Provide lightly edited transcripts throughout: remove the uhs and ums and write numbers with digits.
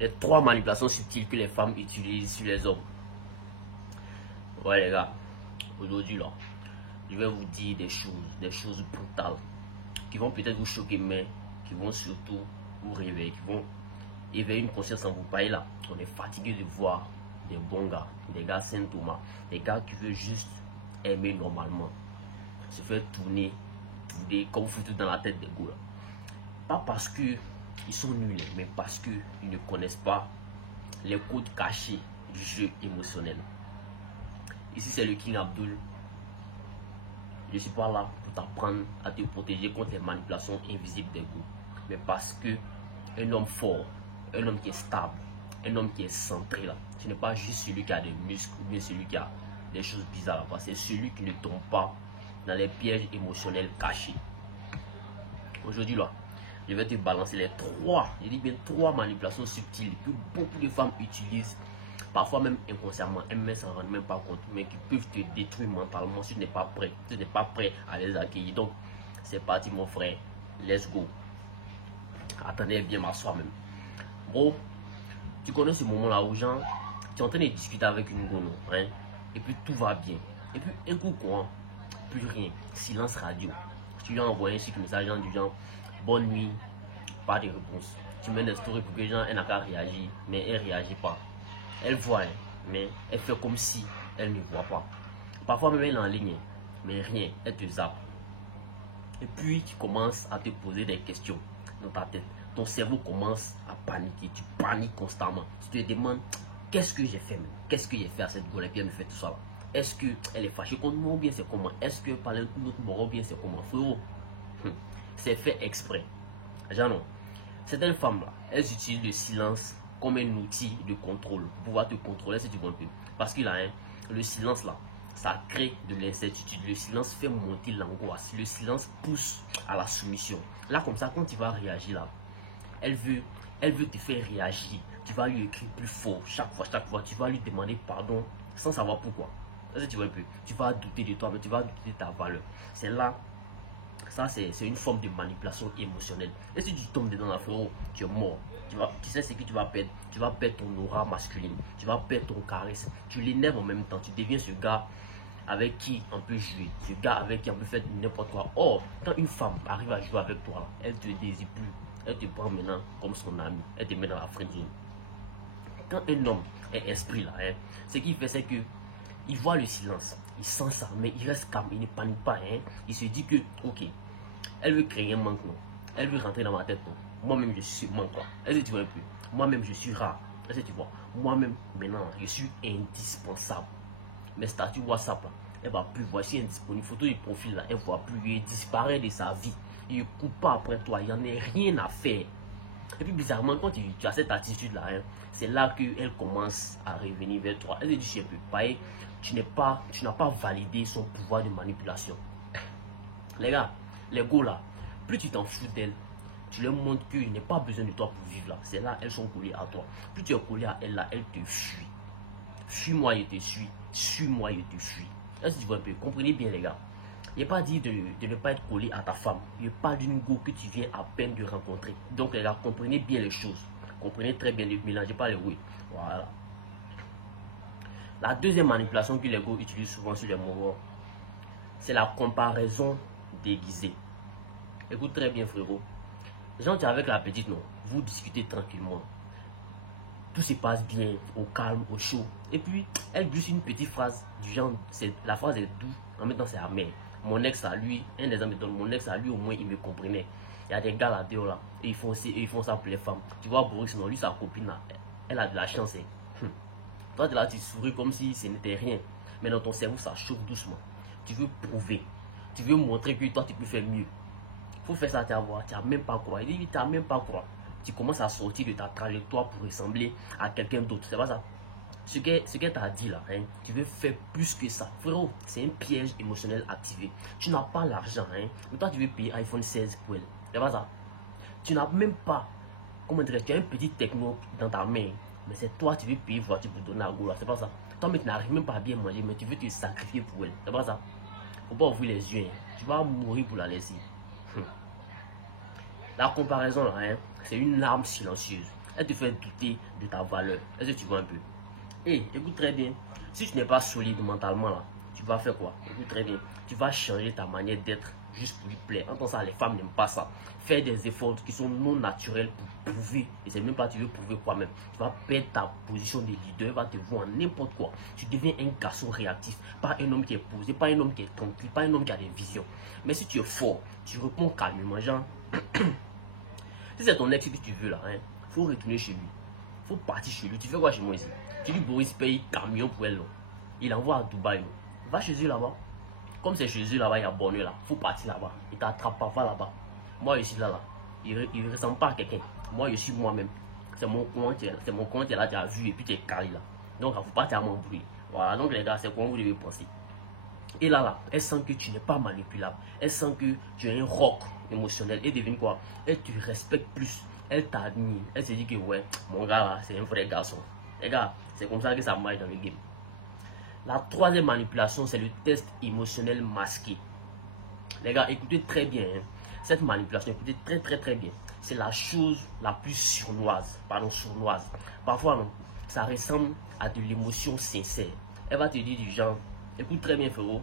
les 3 manipulations subtiles que les femmes utilisent sur les hommes. Ouais les gars, aujourd'hui là, je vais vous dire des choses brutales qui vont peut-être vous choquer, mais qui vont surtout vous réveiller, qui vont éveiller une conscience en vous. Pareil là, on est fatigué de voir des bons gars, des gars Saint Thomas, des gars qui veulent juste aimer normalement, se faire tourner comme foutu dans la tête des gars. Pas parce que ils sont nuls, mais parce que ils ne connaissent pas les codes cachés du jeu émotionnel. Ici c'est le King Abdul. Je suis pas là pour t'apprendre à te protéger contre les manipulations invisibles des goûts, mais parce que un homme fort, un homme qui est stable, un homme qui est centré là, ce n'est pas juste celui qui a des muscles ou bien celui qui a des choses bizarres, c'est celui qui ne tombe pas dans les pièges émotionnels cachés. Aujourd'hui là, je vais te balancer les 3, je dis bien 3 manipulations subtiles que beaucoup de femmes utilisent, parfois même inconsciemment, elles ne s'en rendent même pas compte, mais qui peuvent te détruire mentalement si tu n'es pas prêt, à les accueillir. Donc, c'est parti mon frère, let's go. Attendez bien m'asseoir même. Bro, tu connais ce moment là où genre, tu es en train de discuter avec une gono, hein, et puis tout va bien. Et puis un coup quoi, plus rien, silence radio. Tu lui as envoyé un message du genre, bonne nuit, pas de réponse. Tu mets des stories pour que les gens n'aient qu'à réagir, mais elle ne réagit pas. Elle voit, mais elle fait comme si elle ne voit pas. Parfois même elle est en ligne, mais rien, elle te zappe. Et puis tu commences à te poser des questions dans ta tête. Ton cerveau commence à paniquer, tu paniques constamment. Tu te demandes, qu'est-ce que j'ai fait même? Qu'est-ce que j'ai fait à cette gola et puis elle me fait tout ça là? Est-ce qu'elle est fâchée contre moi ou bien c'est comment? Est-ce que par un autre mort ou bien c'est comment? Frérot, c'est fait exprès. Genre non. Certaines femmes là, elles utilisent le silence comme un outil de contrôle pour pouvoir te contrôler si tu veux un peu. Parce que là, hein, le silence là, ça crée de l'incertitude. Le silence fait monter l'angoisse. Le silence pousse à la soumission. Là, comme ça, quand tu vas réagir là, elle veut te faire réagir. Tu vas lui écrire plus fort chaque fois. Tu vas lui demander pardon sans savoir pourquoi. Tu vois un peu. Tu vas douter de toi, mais tu vas douter de ta valeur. C'est là. Ça, c'est une forme de manipulation émotionnelle. Et si tu tombes dedans la frérot, tu es mort. Tu sais ce que tu vas perdre. Tu vas perdre ton aura masculine. Tu vas perdre ton charisme. Tu l'énerves en même temps. Tu deviens ce gars avec qui on peut jouer. Ce gars avec qui on peut faire n'importe quoi. Or, quand une femme arrive à jouer avec toi, elle te désire plus. Elle te prend maintenant comme son ami. Elle te met dans la friendzone. Quand un homme est esprit là, hein, ce qu'il fait, c'est que il voit le silence. Il sent ça, mais il reste calme. Il ne panique pas. Hein. Il se dit que, ok, elle veut créer un manque. Non. Elle veut rentrer dans ma tête. Moi-même, je suis manque. Est-ce que tu vois un peu? Moi-même, je suis rare. Est-ce que tu vois? Moi-même, maintenant, je suis indispensable. Mes statuts WhatsApp, là, elle va plus voir. Si elle est disponible, photo de profil, là, elle ne voit plus. Il disparaît de sa vie. Il ne coupe pas après toi. Il n'y en a rien à faire. Et puis, bizarrement, quand tu as cette attitude-là, hein, c'est là qu'elle commence à revenir vers toi. Elle te dit un peu, pareil, tu n'as pas validé son pouvoir de manipulation. Les gars, les go là, plus tu t'en fous d'elle, tu leur montres qu'il n'est pas besoin de toi pour vivre là. C'est là, elles sont collées à toi. Plus tu es collé à elle là, elle te fuit. Fuis-moi, je te suis. Suis-moi, je te fuis. Est-ce que tu vois un peu? Comprenez bien, les gars. Il n'est pas dit de ne pas être collé à ta femme. Il parle d'une go que tu viens à peine de rencontrer. Donc, les gars, comprenez bien les choses. Comprenez très bien, ne mélangez pas les oui. Voilà. La deuxième manipulation que les go utilisent souvent sur les mots, c'est la comparaison déguisée. Écoute très bien, frérot. Genre, tu es avec la petite, non? Vous discutez tranquillement. Tout se passe bien, au calme, au chaud. Et puis, elle glisse une petite phrase du genre, la phrase est douce, en même temps c'est amer. Mon ex à lui, un des hommes me donne, mon ex à lui au moins il me comprenait. Il y a des gars là-dedans là, et ils font ça pour les femmes. Tu vois Boris, non, lui sa copine là, elle a de la chance. Hein. Toi de là tu souris comme si ce n'était rien. Mais dans ton cerveau ça chauffe doucement. Tu veux prouver, tu veux montrer que toi tu peux faire mieux. Faut faire ça, tu n'as même pas quoi. Il dit, tu n'as même pas quoi. Tu commences à sortir de ta trajectoire pour ressembler à quelqu'un d'autre. C'est pas ça. Ce qu'elle t'a dit là, hein, tu veux faire plus que ça. Frérot, c'est un piège émotionnel activé. Tu n'as pas l'argent, hein, mais toi tu veux payer iPhone 16 pour elle. C'est pas ça. Tu n'as même pas, comment dire, tu as un petit techno dans ta main, mais c'est toi tu veux payer voiture pour donner à Goula. C'est pas ça. Toi, mais tu n'arrives même pas à bien manger, mais tu veux te sacrifier pour elle. C'est pas ça. Faut pas ouvrir les yeux. Hein. Tu vas mourir pour la laisser. La comparaison, là, hein, c'est une arme silencieuse. Elle te fait douter de ta valeur. Est-ce que tu vois un peu? Et écoute très bien, si tu n'es pas solide mentalement là, tu vas faire quoi? Écoute très bien, tu vas changer ta manière d'être juste pour lui plaire. En tant que ça, les femmes n'aiment pas ça. Faire des efforts qui sont non naturels pour prouver. Et c'est même pas tu veux prouver quoi même. Tu vas perdre ta position de leader, va te voir n'importe quoi. Tu deviens un garçon réactif, pas un homme qui est posé, pas un homme qui est tranquille, pas un homme qui a des visions. Mais si tu es fort, tu réponds calmement, genre. Si c'est ton ex que tu veux là, hein, faut retourner chez lui. Faut partir chez lui. Tu fais quoi chez moi ici? Tu dis Boris paye camion pour elle. Il envoie à Dubaï. Va chez eux là-bas. Comme c'est chez eux là-bas, il y a bonheur là. Faut partir là-bas. Il t'attrape pas, va là-bas. Moi je suis là. Il ne ressemble pas à quelqu'un. Moi je suis moi-même. C'est mon compte qui est là, tu as vu et puis tu es carré là. Donc il faut pas tellement bruit. Voilà, donc les gars, c'est quoi vous devez penser. Et là, elle sent que tu n'es pas manipulable. Elle sent que tu es un rock émotionnel. Et devine quoi? Elle te respecte plus. Elle t'admire. Elle se dit que ouais, mon gars là, c'est un vrai garçon. Les gars, c'est comme ça que ça marche dans le game. La troisième manipulation, c'est le test émotionnel masqué. Les gars, écoutez très bien. Hein. Cette manipulation, écoutez très bien. C'est la chose la plus sournoise. Parfois, non, ça ressemble à de l'émotion sincère. Elle va te dire du genre, écoute très bien frérot,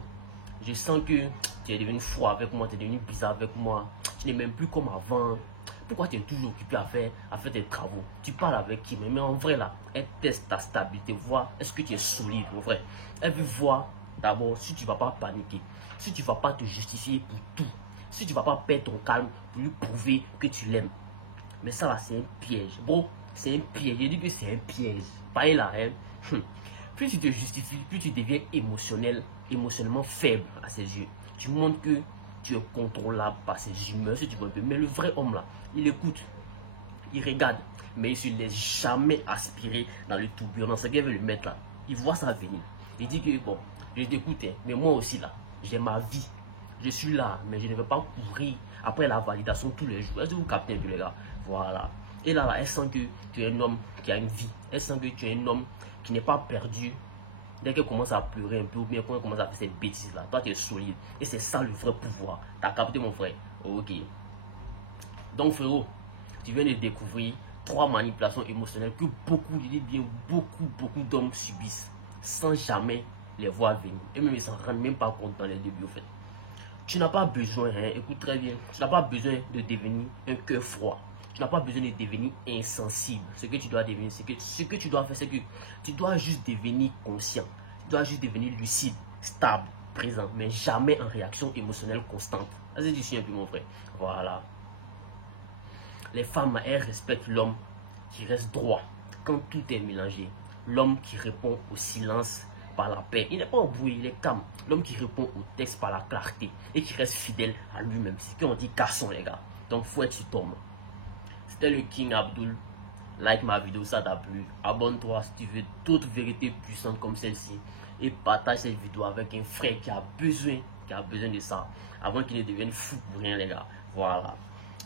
je sens que tu es devenu froid avec moi, tu es devenu bizarre avec moi, tu n'es même plus comme avant. Pourquoi tu es toujours occupé à faire tes travaux? Tu parles avec qui? Mais en vrai là, elle teste ta stabilité, voir est-ce que tu es solide, mon frère. Elle veut voir d'abord si tu ne vas pas paniquer, si tu ne vas pas te justifier pour tout, si tu ne vas pas perdre ton calme pour lui prouver que tu l'aimes. Mais ça là, c'est un piège. Bro, c'est un piège. Je dis que c'est un piège. Pareil là, hein. Plus tu te justifies, plus tu deviens émotionnellement faible à ses yeux. Tu montres que tu es contrôlable par ses humeurs, si tu veux un peu. Mais le vrai homme là, il écoute, il regarde, mais il ne se laisse jamais aspirer dans le tourbillon, dans ce qu'elle veut le mettre là. Il voit ça venir. Il dit que bon, je t'écoute, mais moi aussi là, j'ai ma vie. Je suis là, mais je ne veux pas courir après la validation tous les jours. Est-ce que vous captez un peu les gars? Voilà. Et là, elle sent que tu es un homme qui a une vie. Elle sent que tu es un homme qui n'est pas perdu. Dès qu'elle commence à pleurer un peu, ou bien quand elle commence à faire cette bêtise là, toi tu es solide. Et c'est ça le vrai pouvoir. T'as capté mon frère? Ok. Donc frérot, tu viens de découvrir 3 manipulations émotionnelles que beaucoup, je dis bien beaucoup d'hommes subissent sans jamais les voir venir. Et même ils s'en rendent même pas compte dans les débuts au fait. Tu n'as pas besoin, hein, écoute très bien, tu n'as pas besoin de devenir un cœur froid. Tu n'as pas besoin de devenir insensible. Ce que tu dois devenir, ce que tu dois faire, c'est que tu dois juste devenir conscient. Tu dois juste devenir lucide, stable, présent, mais jamais en réaction émotionnelle constante. Vas-y, tu suis un peu mon frère. Voilà. Les femmes, elles respectent l'homme qui reste droit quand tout est mélangé. L'homme qui répond au silence par la paix. Il n'est pas au bruit, il est calme. L'homme qui répond au texte par la clarté et qui reste fidèle à lui-même. C'est ce qu'on dit garçon, les gars. Donc, faut être sur tombe. C'était le King Abdul. Like ma vidéo, ça t'a plu. Abonne-toi si tu veux d'autres vérités puissantes comme celle-ci. Et partage cette vidéo avec un frère qui a besoin de ça. Avant qu'il ne devienne fou pour rien, les gars. Voilà.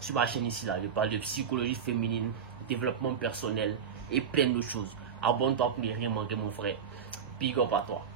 Sur ma chaîne ici, là, je parle de psychologie féminine, développement personnel et plein d'autres choses. Abonne-toi pour ne rien manquer, mon frère. Big up à toi.